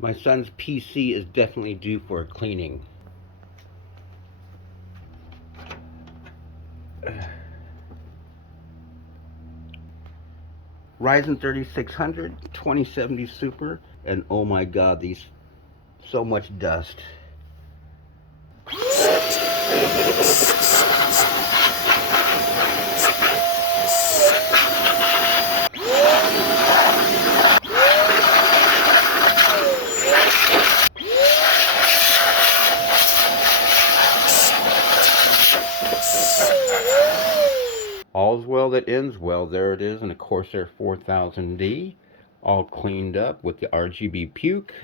My son's PC is definitely due for a cleaning. Ryzen 3600, 2070 Super, and oh my god, these so much dust. All's well that ends well. There it is in a Corsair 4000D, all cleaned up with the RGB puke.